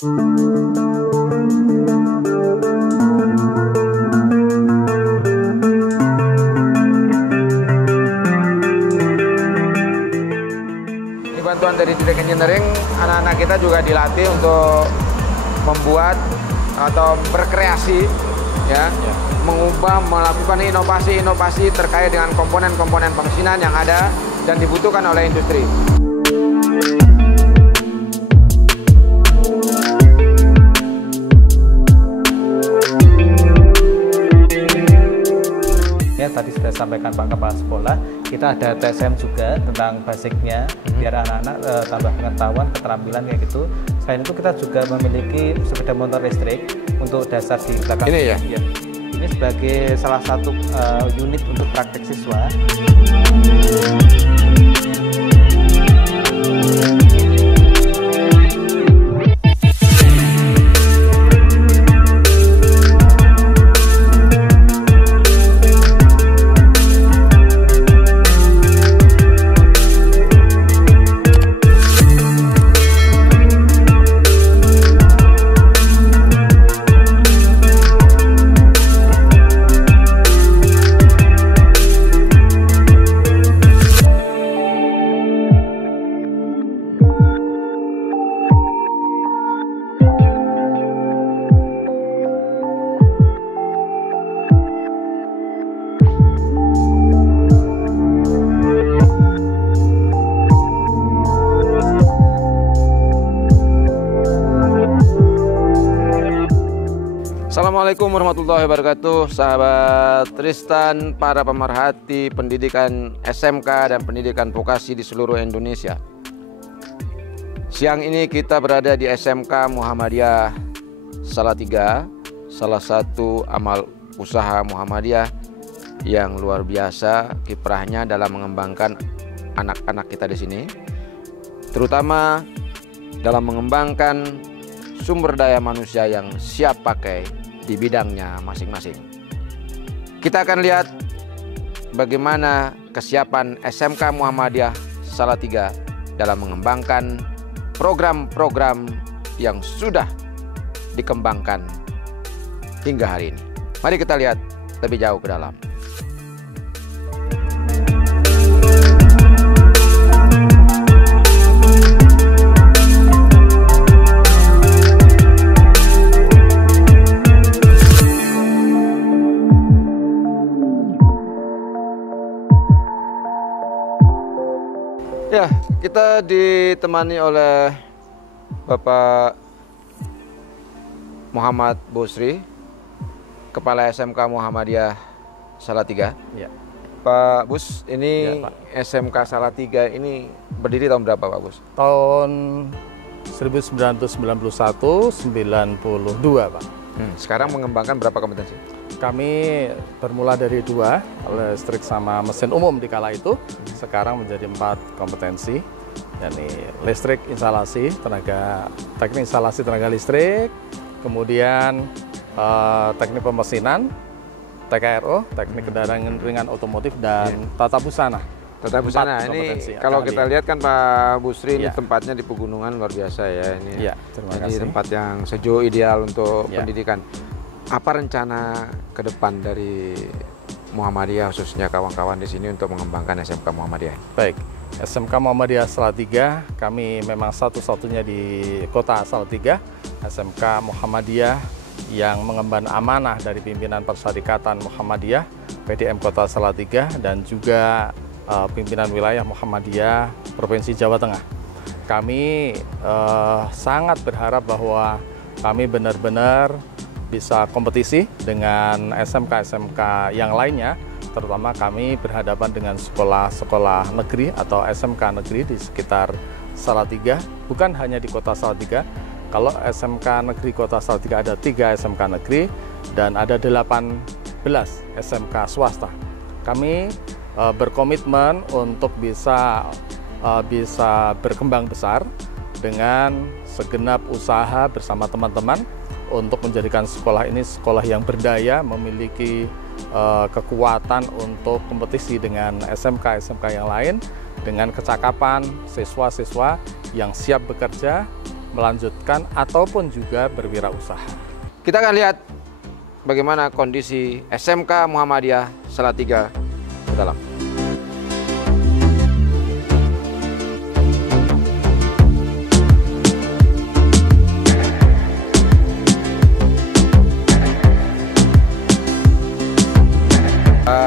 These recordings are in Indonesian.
Di bantuan dari Didik Engineering, anak-anak kita juga dilatih untuk membuat atau berkreasi, ya, melakukan inovasi-inovasi terkait dengan komponen-komponen pemesinan yang ada dan dibutuhkan oleh industri. Ya, tadi sudah sampaikan Pak Kepala Sekolah, kita ada TSM juga tentang basicnya, biar anak-anak tambah pengetahuan, keterampilan kayak gitu. Selain itu kita juga memiliki sepeda motor listrik untuk dasar di belakang. Ini ya? Ya. Ini sebagai salah satu unit untuk praktek siswa. Assalamualaikum warahmatullahi wabarakatuh, sahabat Tristan, para pemerhati pendidikan SMK dan pendidikan vokasi di seluruh Indonesia. Siang ini kita berada di SMK Muhammadiyah Salatiga, salah satu amal usaha Muhammadiyah yang luar biasa kiprahnya dalam mengembangkan anak-anak kita di sini, terutama dalam mengembangkan sumber daya manusia yang siap pakai di bidangnya masing-masing. Kita akan lihat bagaimana kesiapan SMK Muhammadiyah Salatiga dalam mengembangkan program-program yang sudah dikembangkan hingga hari ini. Mari kita lihat lebih jauh ke dalam. Ya, kita ditemani oleh Bapak Muhammad Busri, Kepala SMK Muhammadiyah Salatiga. Ya. Pak Bus, ini ya, Pak. SMK Salatiga ini berdiri tahun berapa, Pak Bus? Tahun 1991, 92, Pak. Sekarang mengembangkan berapa kompetensi? Kami bermula dari 2, listrik sama mesin umum di kala itu. Sekarang menjadi 4 kompetensi, yakni listrik instalasi, teknik instalasi tenaga listrik, kemudian teknik pemesinan, TKRO, teknik kendaraan ringan otomotif, dan tata busana. Tata busana ini kalau kita lihat kan Pak Busri ini tempatnya di pegunungan luar biasa ya ini. Ya, jadi tempat yang sejuk, ideal untuk pendidikan. Apa rencana ke depan dari Muhammadiyah, khususnya kawan-kawan di sini untuk mengembangkan SMK Muhammadiyah? Baik, SMK Muhammadiyah Salatiga, kami memang satu-satunya di kota Salatiga, SMK Muhammadiyah yang mengemban amanah dari pimpinan Persyarikatan Muhammadiyah, PDM Kota Salatiga, dan juga pimpinan wilayah Muhammadiyah Provinsi Jawa Tengah. Kami sangat berharap bahwa kami benar-benar bisa kompetisi dengan SMK-SMK yang lainnya, terutama kami berhadapan dengan sekolah-sekolah negeri atau SMK negeri di sekitar Salatiga, bukan hanya di kota Salatiga. Kalau SMK negeri kota Salatiga ada 3 SMK negeri dan ada 18 SMK swasta. Kami berkomitmen untuk bisa berkembang besar dengan segenap usaha bersama teman-teman untuk menjadikan sekolah ini sekolah yang berdaya, memiliki kekuatan untuk kompetisi dengan SMK-SMK yang lain, dengan kecakapan siswa-siswa yang siap bekerja melanjutkan ataupun juga berwirausaha. Kita akan lihat bagaimana kondisi SMK Muhammadiyah Salatiga ke dalam.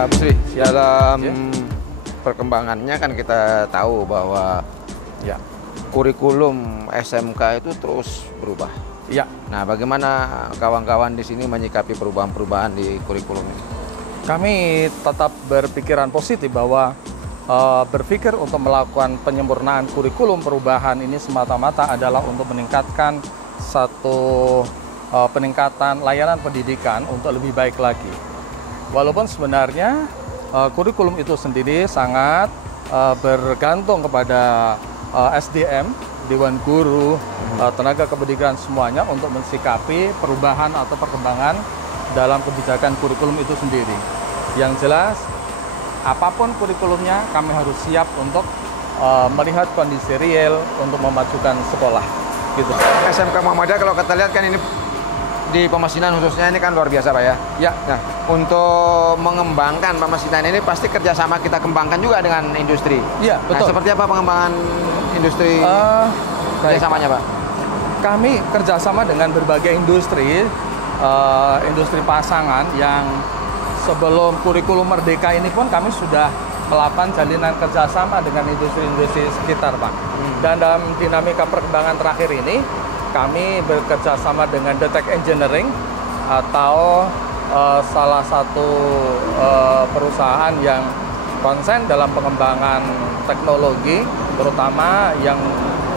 Bu Sri, dalam perkembangannya kan kita tahu bahwa Ya, kurikulum SMK itu terus berubah. ya. Nah, bagaimana kawan-kawan di sini menyikapi perubahan-perubahan di kurikulum ini? Kami tetap berpikiran positif bahwa berpikir untuk melakukan penyempurnaan kurikulum perubahan ini semata-mata adalah untuk meningkatkan satu peningkatan layanan pendidikan untuk lebih baik lagi. Walaupun sebenarnya kurikulum itu sendiri sangat bergantung kepada SDM, Dewan Guru, tenaga kependidikan semuanya untuk mensikapi perubahan atau perkembangan dalam kebijakan kurikulum itu sendiri. Yang jelas, apapun kurikulumnya kami harus siap untuk melihat kondisi real untuk memajukan sekolah. Gitu. SMK Muhammadiyah kalau kita lihat kan ini di Pemasinan khususnya ini kan luar biasa Pak ya. Ya, Nah, untuk mengembangkan Pemasinan ini pasti kerjasama kita kembangkan juga dengan industri. iya Nah, betul. seperti apa pengembangan industri Baik. kerjasamanya Pak? Kami kerjasama dengan berbagai industri, industri pasangan yang sebelum kurikulum merdeka ini pun kami sudah melakukan jalinan kerjasama dengan industri-industri sekitar, Pak. Dan dalam dinamika perkembangan terakhir ini, kami bekerja sama dengan Detek Engineering atau salah satu perusahaan yang konsen dalam pengembangan teknologi, terutama yang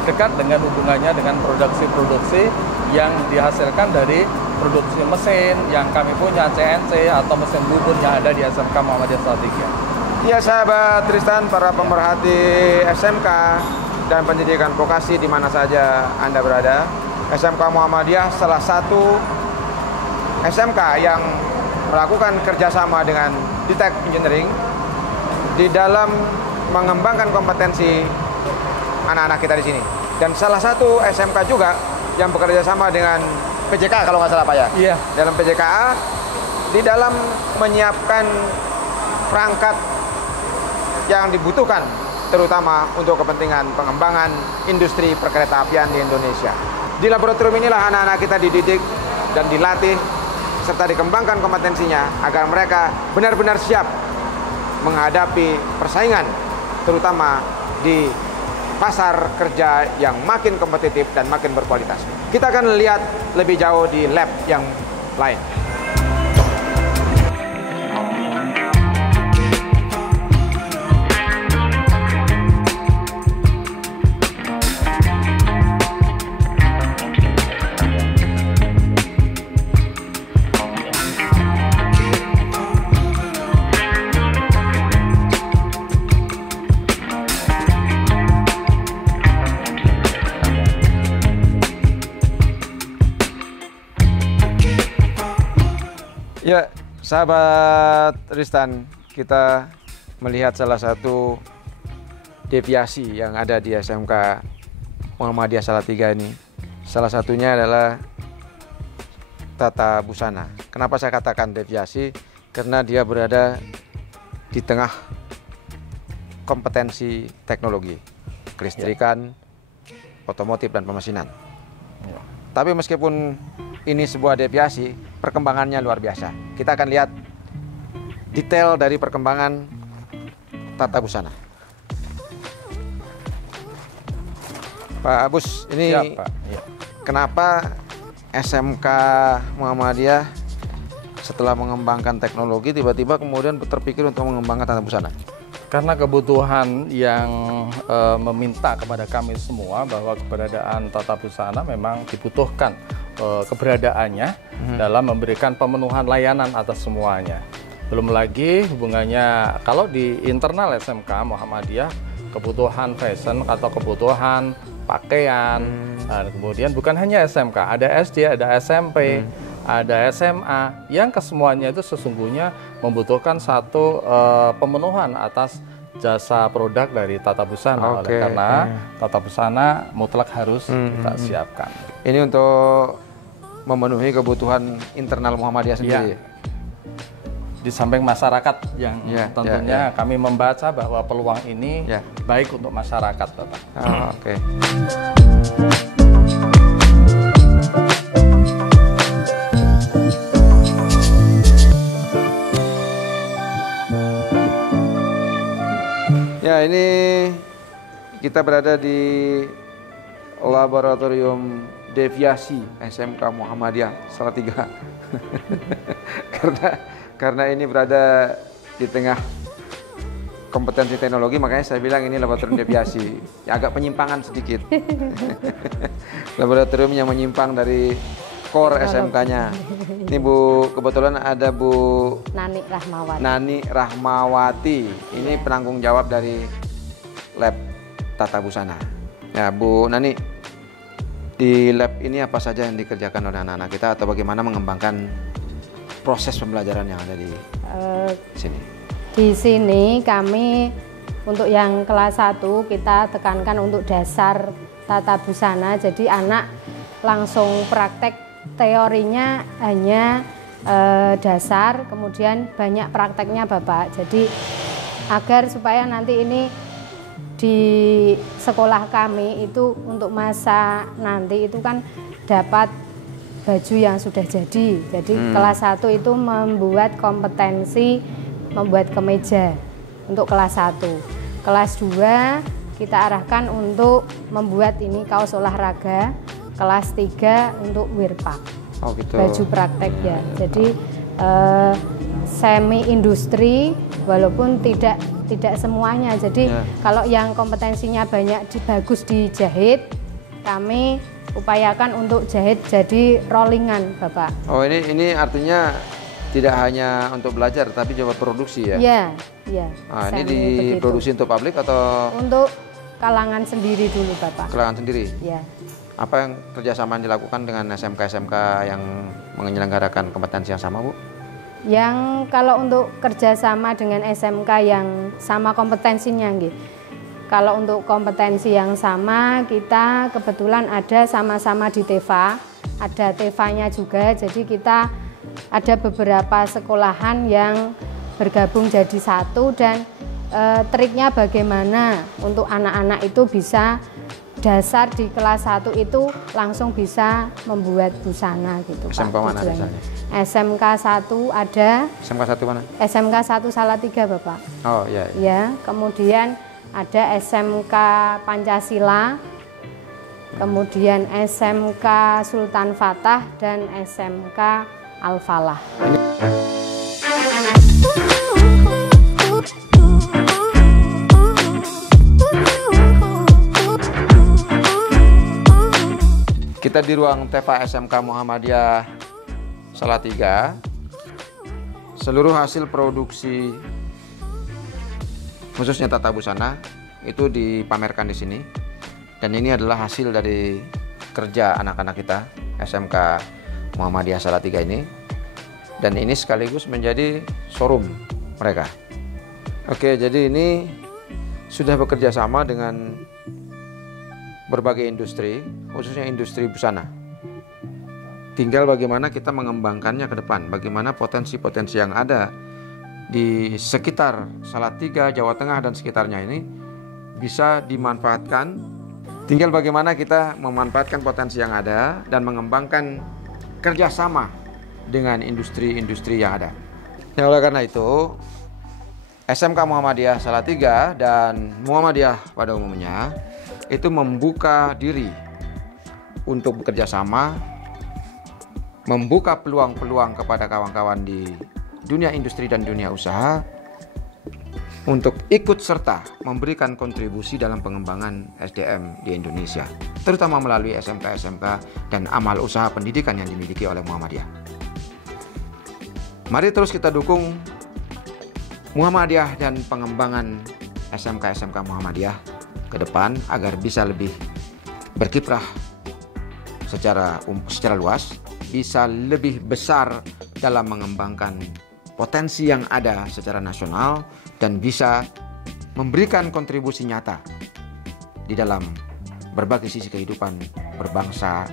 dekat dengan hubungannya dengan produksi-produksi yang dihasilkan dari produksi mesin yang kami punya, CNC atau mesin bubur yang ada di SMK Muhammadiyah Salatiga. Ya sahabat Tristan, para pemerhati SMK dan pendidikan vokasi di mana saja Anda berada, SMK Muhammadiyah salah satu SMK yang melakukan kerjasama dengan Detek Engineering di dalam mengembangkan kompetensi anak-anak kita di sini. Dan salah satu SMK juga yang bekerja sama dengan PJK kalau nggak salah Pak ya. Iya. Dalam PJKA di dalam menyiapkan perangkat yang dibutuhkan terutama untuk kepentingan pengembangan industri perkeretaapian di Indonesia. Di laboratorium inilah anak-anak kita dididik dan dilatih serta dikembangkan kompetensinya agar mereka benar-benar siap menghadapi persaingan terutama di pasar kerja yang makin kompetitif dan makin berkualitas. Kita akan lihat lebih jauh di lab yang lain. Ya, sahabat Tristan, kita melihat salah satu deviasi yang ada di SMK Muhammadiyah Salatiga ini. Salah satunya adalah tata busana. Kenapa saya katakan deviasi? Karena dia berada di tengah kompetensi teknologi, kelistrikan, otomotif, dan pemesinan. Ya. Tapi meskipun ini sebuah deviasi, perkembangannya luar biasa. Kita akan lihat detail dari perkembangan tata busana. Pak Abus, ini Ya, Pak. Ya. kenapa SMK Muhammadiyah setelah mengembangkan teknologi tiba-tiba kemudian terpikir untuk mengembangkan tata busana? Karena kebutuhan yang meminta kepada kami semua bahwa keberadaan tata busana memang dibutuhkan keberadaannya dalam memberikan pemenuhan layanan atas semuanya. Belum lagi hubungannya kalau di internal SMK Muhammadiyah, kebutuhan fashion atau kebutuhan pakaian, kemudian bukan hanya SMK, ada SD, ada SMP, ada SMA, yang kesemuanya itu sesungguhnya membutuhkan satu pemenuhan atas jasa produk dari Tata Busana, karena Tata Busana mutlak harus kita siapkan. Ini untuk memenuhi kebutuhan internal Muhammadiyah sendiri. Ya. Di samping masyarakat yang tentunya kami membaca bahwa peluang ini baik untuk masyarakat, Bapak. Oke. Ya, ini kita berada di Laboratorium Deviasi SMK Muhammadiyah Salatiga. karena ini berada di tengah kompetensi teknologi, makanya saya bilang ini laboratorium deviasi. Ya, agak penyimpangan sedikit. Laboratorium yang menyimpang dari core SMK-nya. Ini Bu, kebetulan ada Bu Nani Rahmawati. Ini penanggung jawab dari lab Tata Busana. Ya, Bu Nani, di lab ini apa saja yang dikerjakan oleh anak-anak kita atau bagaimana mengembangkan proses pembelajaran yang ada di sini? Di sini kami untuk yang kelas 1 kita tekankan untuk dasar Tata Busana. Jadi anak langsung praktek, teorinya hanya dasar, kemudian banyak prakteknya Bapak. Jadi agar supaya nanti ini di sekolah kami itu untuk masa nanti itu kan dapat baju yang sudah jadi. Jadi kelas 1 itu membuat kompetensi membuat kemeja untuk kelas 1. Kelas 2 kita arahkan untuk membuat ini kaos olahraga. Kelas 3 untuk wirpak. Oh, gitu. Baju praktek ya. Jadi semi industri walaupun tidak semuanya. Jadi kalau yang kompetensinya banyak bagus dijahit, kami upayakan untuk jahit jadi rollingan, Bapak. Oh, ini artinya tidak hanya untuk belajar tapi juga produksi ya? Iya. Nah, ini diproduksi untuk publik atau? Untuk kalangan sendiri dulu, Bapak. Kalangan sendiri? Iya. Apa yang kerjasama yang dilakukan dengan SMK-SMK yang menyelenggarakan kompetensi yang sama, Bu? Yang kalau untuk kerjasama dengan SMK yang sama kompetensinya, gitu. Kalau untuk kompetensi yang sama, kita kebetulan ada sama-sama di TEVA, ada TEVA-nya juga, jadi kita ada beberapa sekolahan yang bergabung jadi satu dan triknya bagaimana untuk anak-anak itu bisa dasar di kelas 1 itu langsung bisa membuat busana gitu. SMK Pak, mana misalnya? SMK 1 ada. SMK 1 mana? SMK 1 Salatiga, Bapak. Oh iya. Ya, kemudian ada SMK Pancasila, kemudian SMK Sultan Fatah dan SMK Al-Falah. Kita di ruang TEVA SMK Muhammadiyah Salatiga. Seluruh hasil produksi khususnya Tata Busana itu dipamerkan di sini. Dan ini adalah hasil dari kerja anak-anak kita SMK Muhammadiyah Salatiga ini. Dan ini sekaligus menjadi showroom mereka. Oke, jadi ini sudah bekerja sama dengan berbagai industri, khususnya industri busana. Tinggal bagaimana kita mengembangkannya ke depan, bagaimana potensi-potensi yang ada di sekitar Salatiga, Jawa Tengah dan sekitarnya ini bisa dimanfaatkan. Tinggal bagaimana kita memanfaatkan potensi yang ada dan mengembangkan kerjasama dengan industri-industri yang ada. Nah, oleh karena itu, SMK Muhammadiyah Salatiga dan Muhammadiyah pada umumnya itu membuka diri untuk bekerja sama, membuka peluang-peluang kepada kawan-kawan di dunia industri dan dunia usaha untuk ikut serta memberikan kontribusi dalam pengembangan SDM di Indonesia, terutama melalui SMK-SMK dan amal usaha pendidikan yang dimiliki oleh Muhammadiyah. Mari terus kita dukung Muhammadiyah dan pengembangan SMK-SMK Muhammadiyah ke depan agar bisa lebih berkiprah secara luas, bisa lebih besar dalam mengembangkan potensi yang ada secara nasional dan bisa memberikan kontribusi nyata di dalam berbagai sisi kehidupan berbangsa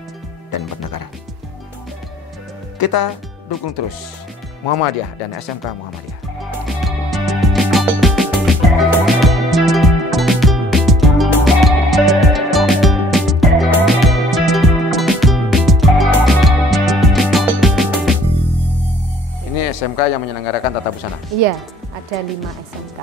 dan bernegara. Kita dukung terus Muhammadiyah dan SMK Muhammadiyah. Ini SMK yang menyelenggarakan tata busana? Iya, ada 5 SMK.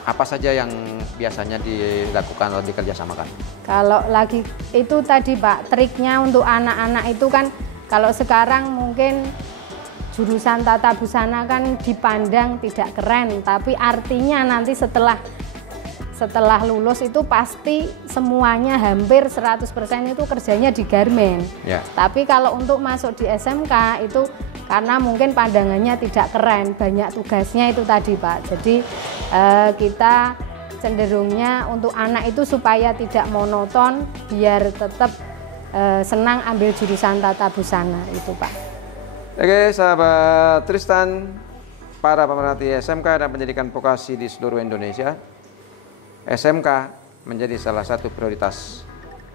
Apa saja yang biasanya dilakukan atau dikerjasamakan? Kalau lagi itu tadi Pak, triknya untuk anak-anak itu kan, kalau sekarang mungkin jurusan tata busana kan dipandang tidak keren, tapi artinya nanti setelah lulus itu pasti semuanya hampir 100% itu kerjanya di garmen. Ya. Tapi kalau untuk masuk di SMK itu karena mungkin pandangannya tidak keren, banyak tugasnya itu tadi Pak. Jadi kita cenderungnya untuk anak itu supaya tidak monoton, biar tetap senang ambil jurusan tata busana itu Pak. Oke sahabat Tristan, para pemerhati SMK dan pendidikan vokasi di seluruh Indonesia, SMK menjadi salah satu prioritas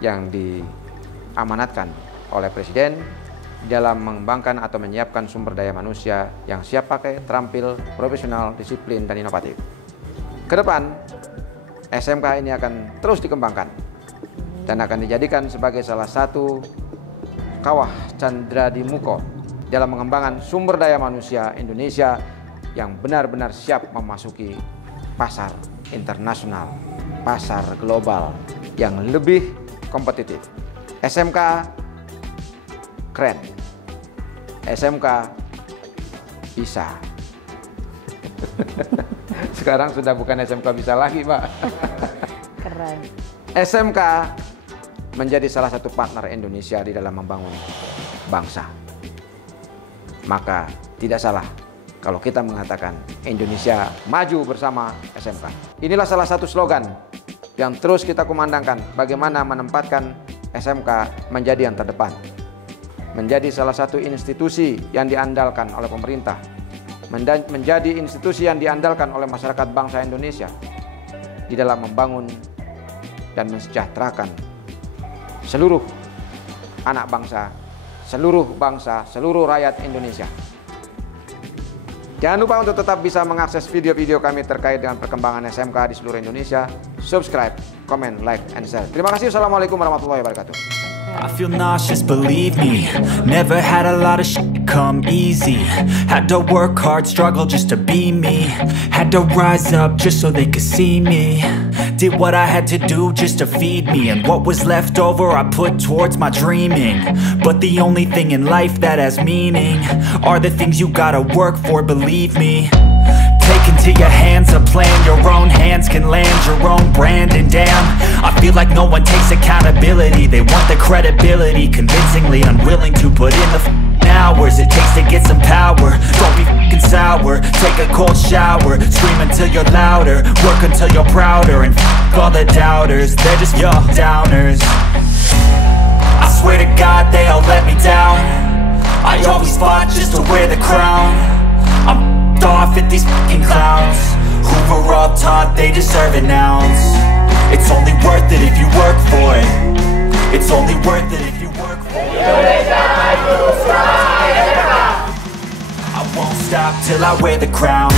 yang diamanatkan oleh Presiden dalam mengembangkan atau menyiapkan sumber daya manusia yang siap pakai, terampil, profesional, disiplin, dan inovatif. Kedepan, SMK ini akan terus dikembangkan dan akan dijadikan sebagai salah satu kawah Candra di Muko dalam mengembangkan sumber daya manusia Indonesia yang benar-benar siap memasuki pasar internasional, pasar global yang lebih kompetitif. SMK keren, SMK bisa. Sekarang sudah bukan SMK bisa lagi Pak. Keren. SMK menjadi salah satu partner Indonesia di dalam membangun bangsa. Maka tidak salah kalau kita mengatakan Indonesia maju bersama SMK. Inilah salah satu slogan yang terus kita kumandangkan, bagaimana menempatkan SMK menjadi yang terdepan, menjadi salah satu institusi yang diandalkan oleh pemerintah, menjadi institusi yang diandalkan oleh masyarakat bangsa Indonesia di dalam membangun dan mensejahterakan seluruh anak bangsa, seluruh rakyat Indonesia. Jangan lupa untuk tetap bisa mengakses video-video kami terkait dengan perkembangan SMK di seluruh Indonesia. Subscribe, comment, like, and share. Terima kasih. Assalamualaikum warahmatullahi wabarakatuh. I feel nauseous, believe me. Never had a lot of shit come easy. Had to work hard, struggle just to be me. Had to rise up just so they could see me. Did what I had to do just to feed me, and what was left over I put towards my dreaming. But the only thing in life that has meaning are the things you gotta work for, believe me. Take into your hands a plan, your own hands can land your own brand. And damn, I feel like no one takes accountability. They want the credibility, convincingly unwilling to put in the hours it takes to get some power. Don't be f***ing sour, take a cold shower. Scream until you're louder, work until you're prouder. And f*** all the doubters, they're just downers. I swear to God they all let me down. I always fought just to wear the crown. I'm off at these fucking clowns who were all taught they deserve an ounce. It's only worth it if you work for it. It's only worth it if you work for it. I won't stop till I wear the crown.